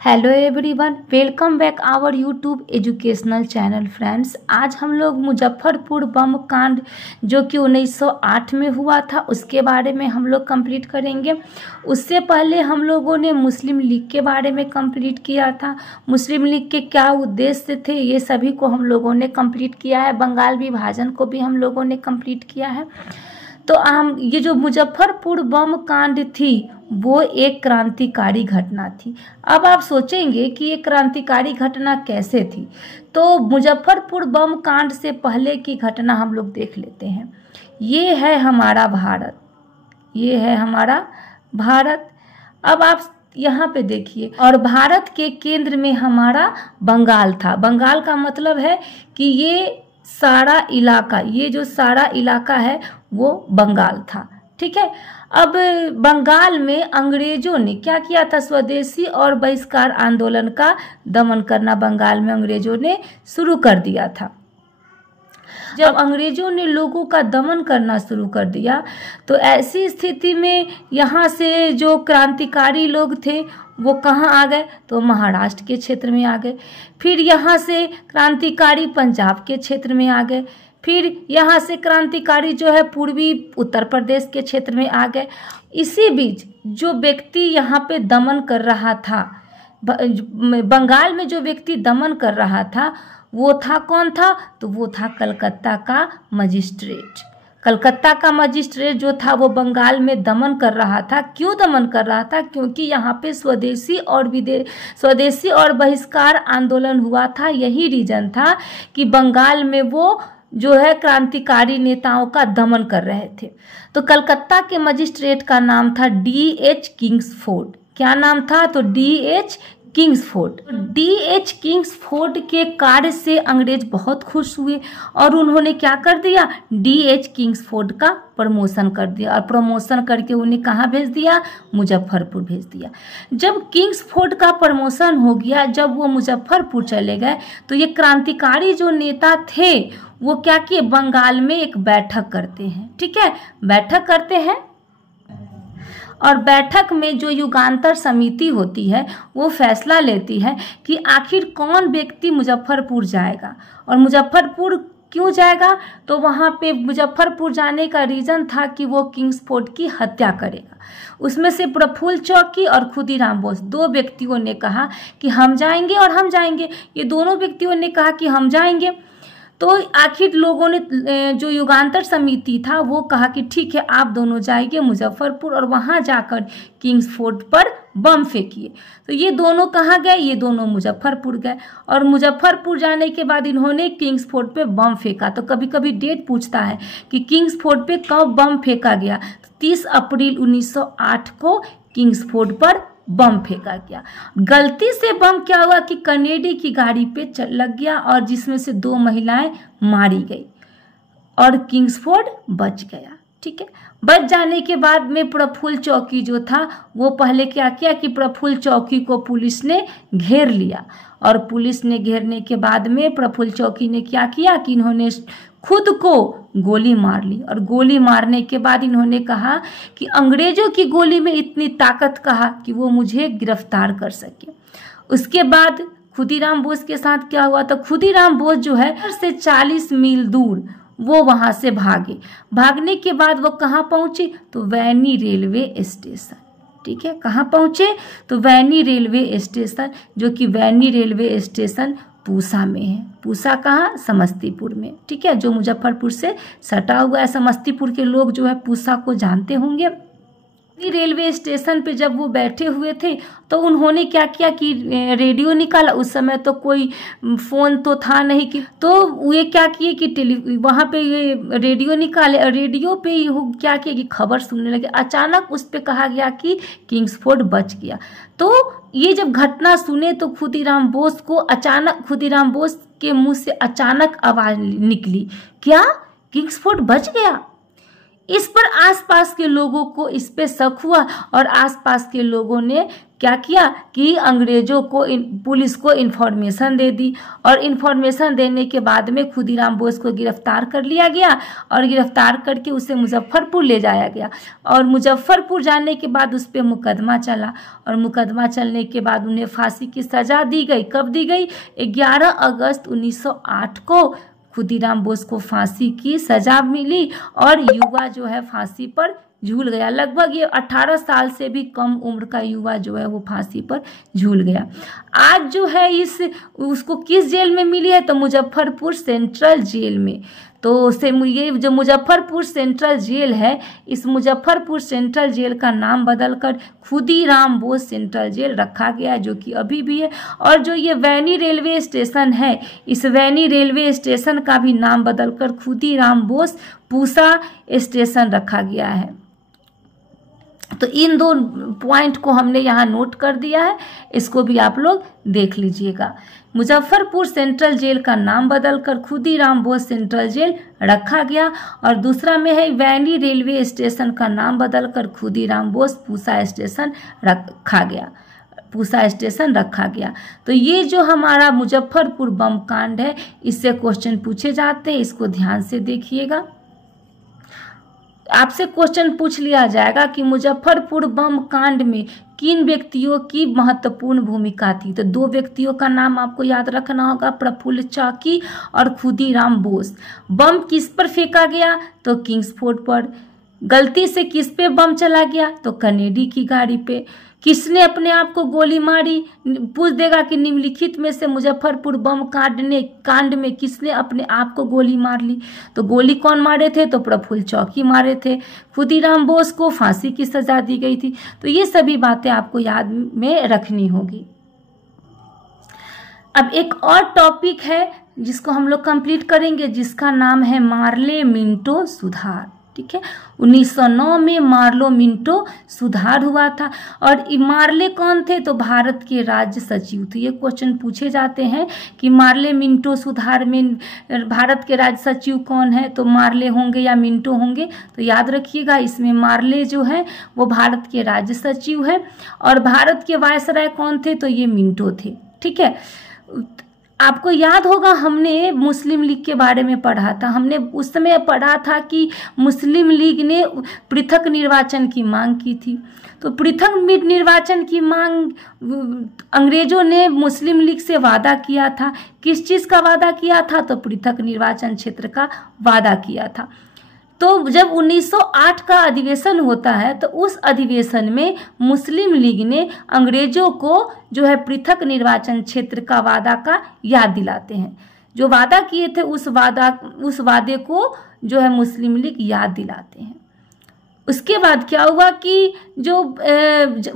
Hello everyone, welcome back our YouTube educational channel. Friends, आज हम लोग मुजफ्फरपुर बम कांड जो कि 1908 में हुआ था उसके बारे में हम लोग कंप्लीट करेंगे। उससे पहले हम लोगों ने मुस्लिम लीग के बारे में कंप्लीट किया था। मुस्लिम लीग के क्या उद्देश्य थे ये सभी को हम लोगों ने कंप्लीट किया है। बंगाल विभाजन को भी हम लोगों ने कंप्लीट किया है। तो हम ये जो मुजफ्फरपुर बम कांड थी वो एक क्रांतिकारी घटना थी। अब आप सोचेंगे कि ये क्रांतिकारी घटना कैसे थी, तो मुजफ्फरपुर बम कांड से पहले की घटना हम लोग देख लेते हैं। ये है हमारा भारत, ये है हमारा भारत। अब आप यहाँ पे देखिए, और भारत के केंद्र में हमारा बंगाल था। बंगाल का मतलब है कि ये सारा इलाका, ये जो सारा इलाका है वो बंगाल था। ठीक है। अब बंगाल में अंग्रेजों ने क्या किया था? स्वदेशी और बहिष्कार आंदोलन का दमन करना बंगाल में अंग्रेजों ने शुरू कर दिया था। जब अंग्रेजों ने लोगों का दमन करना शुरू कर दिया तो ऐसी स्थिति में यहाँ से जो क्रांतिकारी लोग थे वो कहाँ आ गए? तो महाराष्ट्र के क्षेत्र में आ गए। फिर यहाँ से क्रांतिकारी पंजाब के क्षेत्र में आ गए। फिर यहाँ से क्रांतिकारी जो है पूर्वी उत्तर प्रदेश के क्षेत्र में आ गए। इसी बीच जो व्यक्ति यहाँ पे दमन कर रहा था, बंगाल में जो व्यक्ति दमन कर रहा था वो था कौन था? तो वो था कलकत्ता का मजिस्ट्रेट। कलकत्ता का मजिस्ट्रेट जो था वो बंगाल में दमन कर रहा था। क्यों दमन कर रहा था? क्योंकि यहाँ पे स्वदेशी और बहिष्कार आंदोलन हुआ था। यही रीजन था कि बंगाल में वो जो है क्रांतिकारी नेताओं का दमन कर रहे थे। तो कलकत्ता के मजिस्ट्रेट का नाम था D.H. किंग्सफोर्ड। क्या नाम था? तो D.H. किंग्सफोर्ड। D.H. किंग्सफोर्ड के कार्य से अंग्रेज बहुत खुश हुए और उन्होंने क्या कर दिया? D.H. किंग्सफोर्ड का प्रमोशन कर दिया, और प्रमोशन करके उन्हें कहाँ भेज दिया? मुजफ्फरपुर भेज दिया। जब किंग्सफोर्ड का प्रमोशन हो गया, जब वो मुजफ्फरपुर चले गए तो ये क्रांतिकारी जो नेता थे वो क्या किए? बंगाल में एक बैठक करते हैं। ठीक है, बैठक करते हैं और बैठक में जो युगांतर समिति होती है वो फैसला लेती है कि आखिर कौन व्यक्ति मुजफ्फरपुर जाएगा। और मुजफ्फरपुर क्यों जाएगा? तो वहाँ पे मुजफ्फरपुर जाने का रीज़न था कि वो किंग्सफोर्ड की हत्या करेगा। उसमें से प्रफुल्ल चौकी और खुदीराम बोस, दो व्यक्तियों ने कहा कि हम जाएंगे और हम जाएंगे। ये दोनों व्यक्तियों ने कहा कि हम जाएंगे। तो आखिर लोगों ने, जो युगांतर समिति था वो कहा कि ठीक है, आप दोनों जाइए मुजफ्फरपुर और वहां जाकर किंग्सफोर्ड पर बम फेंकिए। तो ये दोनों कहाँ गए? ये दोनों मुजफ्फरपुर गए। और मुजफ्फरपुर जाने के बाद इन्होंने किंग्सफोर्ड पे बम फेंका। तो कभी कभी डेट पूछता है कि किंग्सफोर्ड पे कब बम फेंका गया? तो 30 अप्रैल 1908 को किंग्सफोर्ड पर बम फेंका गया। गलती से बम क्या हुआ कि कनेडी की गाड़ी पे लग गया और जिसमें से 2 महिलाएं मारी गई और किंग्सफोर्ड बच गया। ठीक है, बच जाने के बाद में प्रफुल्ल चौकी जो था वो पहले क्या किया कि प्रफुल्ल चौकी को पुलिस ने घेर लिया। और पुलिस ने घेरने के बाद में प्रफुल्ल चौकी ने क्या किया कि इन्होंने खुद को गोली मार ली। और गोली मारने के बाद इन्होंने कहा कि अंग्रेजों की गोली में इतनी ताकत कहा कि वो मुझे गिरफ्तार कर सके। उसके बाद खुदीराम बोस के साथ क्या हुआ? तो खुदीराम बोस जो है से 40 मील दूर वो वहां से भागे। भागने के बाद वो कहाँ पहुंचे? तो वैनी रेलवे स्टेशन। ठीक है, कहाँ पहुंचे? तो वैनी रेलवे स्टेशन, जो कि वैनी रेलवे स्टेशन पूसा में है। पूसा कहाँ? समस्तीपुर में। ठीक है, जो मुजफ्फरपुर से सटा हुआ है। समस्तीपुर के लोग जो है पूसा को जानते होंगे। रेलवे स्टेशन पे जब वो बैठे हुए थे तो उन्होंने क्या किया कि रेडियो निकाला। उस समय तो कोई फ़ोन तो था नहीं कि, तो ये क्या किए कि वहाँ पे ये रेडियो निकाले और रेडियो पे क्या किया कि खबर सुनने लगे। अचानक उस पे कहा गया कि किंग्सफोर्ड बच गया। तो ये जब घटना सुने तो खुदीराम बोस के मुंह से अचानक आवाज़ निकली, क्या किंग्सफोर्ड बच गया? इस पर आसपास के लोगों को इस पे शक हुआ और आसपास के लोगों ने क्या किया कि अंग्रेजों को पुलिस को इन्फॉर्मेशन दे दी और इन्फॉर्मेशन देने के बाद में खुदीराम बोस को गिरफ्तार कर लिया गया और गिरफ्तार करके उसे मुजफ्फरपुर ले जाया गया और मुजफ्फरपुर जाने के बाद उस पर मुकदमा चला और मुकदमा चलने के बाद उन्हें फांसी की सजा दी गई। कब दी गई? 11 अगस्त 1908 को खुदीराम बोस को फांसी की सजा मिली और युवा जो है फांसी पर झूल गया। लगभग ये 18 साल से भी कम उम्र का युवा जो है वो फांसी पर झूल गया। आज जो है उसको किस जेल में मिली है? तो मुजफ्फरपुर सेंट्रल जेल में। तो ये जो मुजफ्फरपुर सेंट्रल जेल है, इस मुजफ्फरपुर सेंट्रल जेल का नाम बदलकर खुदीराम बोस सेंट्रल जेल रखा गया है, जो कि अभी भी है। और जो ये वैनी रेलवे स्टेशन है, इस वैनी रेलवे स्टेशन का भी नाम बदलकर खुदीराम बोस पूसा स्टेशन रखा गया है। तो इन दो पॉइंट को हमने यहाँ नोट कर दिया है, इसको भी आप लोग देख लीजिएगा। मुजफ्फरपुर सेंट्रल जेल का नाम बदलकर खुदीराम बोस सेंट्रल जेल रखा गया और दूसरा में है वैनी रेलवे स्टेशन का नाम बदलकर खुदीराम बोस पूसा स्टेशन रखा गया। तो ये जो हमारा मुजफ्फरपुर बम कांड है, इससे क्वेश्चन पूछे जाते हैं, इसको ध्यान से देखिएगा। आपसे क्वेश्चन पूछ लिया जाएगा कि मुजफ्फरपुर बम कांड में किन व्यक्तियों की महत्वपूर्ण भूमिका थी। तो 2 व्यक्तियों का नाम आपको याद रखना होगा, प्रफुल्ल चाकी और खुदीराम बोस। बम किस पर फेंका गया? तो किंग्सफोर्ड पर। गलती से किस पे बम चला गया? तो कनेडी की गाड़ी पे। किसने अपने आप को गोली मारी? पूछ देगा कि निम्नलिखित में से मुजफ्फरपुर बम कांड में किसने अपने आप को गोली मार ली? तो गोली कौन मारे थे? तो प्रफुल्ल चाकी मारे थे। खुदीराम बोस को फांसी की सजा दी गई थी। तो ये सभी बातें आपको याद में रखनी होगी। अब एक और टॉपिक है जिसको हम लोग कंप्लीट करेंगे, जिसका नाम है मार्ले मिंटो सुधार। ठीक है, 1909 में मार्ले मिंटो सुधार हुआ था। और मार्ले कौन थे? तो भारत के राज्य सचिव थे। ये क्वेश्चन पूछे जाते हैं कि मार्ले मिंटो सुधार में भारत के राज्य सचिव कौन है? तो मार्ले होंगे या मिंटो होंगे? तो याद रखिएगा, इसमें मार्ले जो है वो भारत के राज्य सचिव है और भारत के वायसराय कौन थे? तो ये मिंटो थे। ठीक है, आपको याद होगा हमने मुस्लिम लीग के बारे में पढ़ा था। हमने उस समय पढ़ा था कि मुस्लिम लीग ने पृथक निर्वाचन की मांग की थी। तो पृथक निर्वाचन की मांग अंग्रेजों ने मुस्लिम लीग से वादा किया था। किस चीज़ का वादा किया था? तो पृथक निर्वाचन क्षेत्र का वादा किया था। तो जब 1908 का अधिवेशन होता है तो उस अधिवेशन में मुस्लिम लीग ने अंग्रेजों को जो है पृथक निर्वाचन क्षेत्र का वादा का याद दिलाते हैं। जो वादा किए थे उस वादे को जो है मुस्लिम लीग याद दिलाते हैं। उसके बाद क्या हुआ कि जो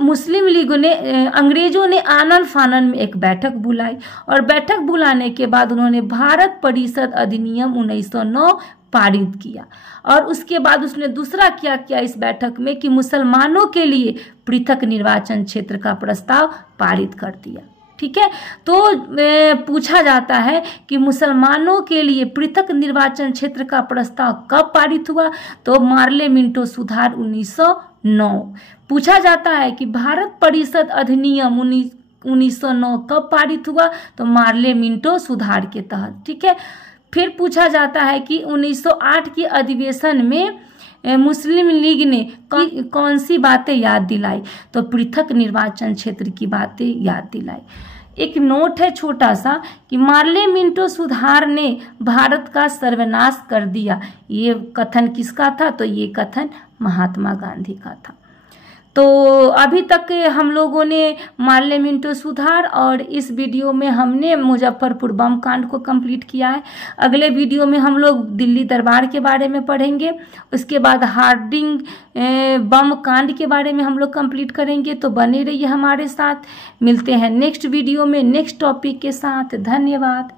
मुस्लिम लीग ने अंग्रेजों ने आनन फानन में एक बैठक बुलाई और बैठक बुलाने के बाद उन्होंने भारत परिषद अधिनियम 1909 पारित किया। और उसके बाद उसने दूसरा क्या किया इस बैठक में कि मुसलमानों के लिए पृथक निर्वाचन क्षेत्र का प्रस्ताव पारित कर दिया। ठीक है, तो पूछा जाता है कि मुसलमानों के लिए पृथक निर्वाचन क्षेत्र का प्रस्ताव कब पारित हुआ? तो मार्ले मिंटो सुधार 1909। पूछा जाता है कि भारत परिषद अधिनियम 1909 कब पारित हुआ? तो मार्ले मिंटो सुधार के तहत। ठीक है, फिर पूछा जाता है कि 1908 के अधिवेशन में मुस्लिम लीग ने कौन सी बातें याद दिलाई? तो पृथक निर्वाचन क्षेत्र की बातें याद दिलाई। एक नोट है छोटा सा कि मार्ले मिंटो सुधार ने भारत का सर्वनाश कर दिया। ये कथन किसका था? तो ये कथन महात्मा गांधी का था। तो अभी तक हम लोगों ने मार्ले मिंटो सुधार और इस वीडियो में हमने मुजफ्फरपुर बम कांड को कंप्लीट किया है। अगले वीडियो में हम लोग दिल्ली दरबार के बारे में पढ़ेंगे। उसके बाद हार्डिंग बम कांड के बारे में हम लोग कंप्लीट करेंगे। तो बने रहिए हमारे साथ। मिलते हैं नेक्स्ट वीडियो में नेक्स्ट टॉपिक के साथ। धन्यवाद।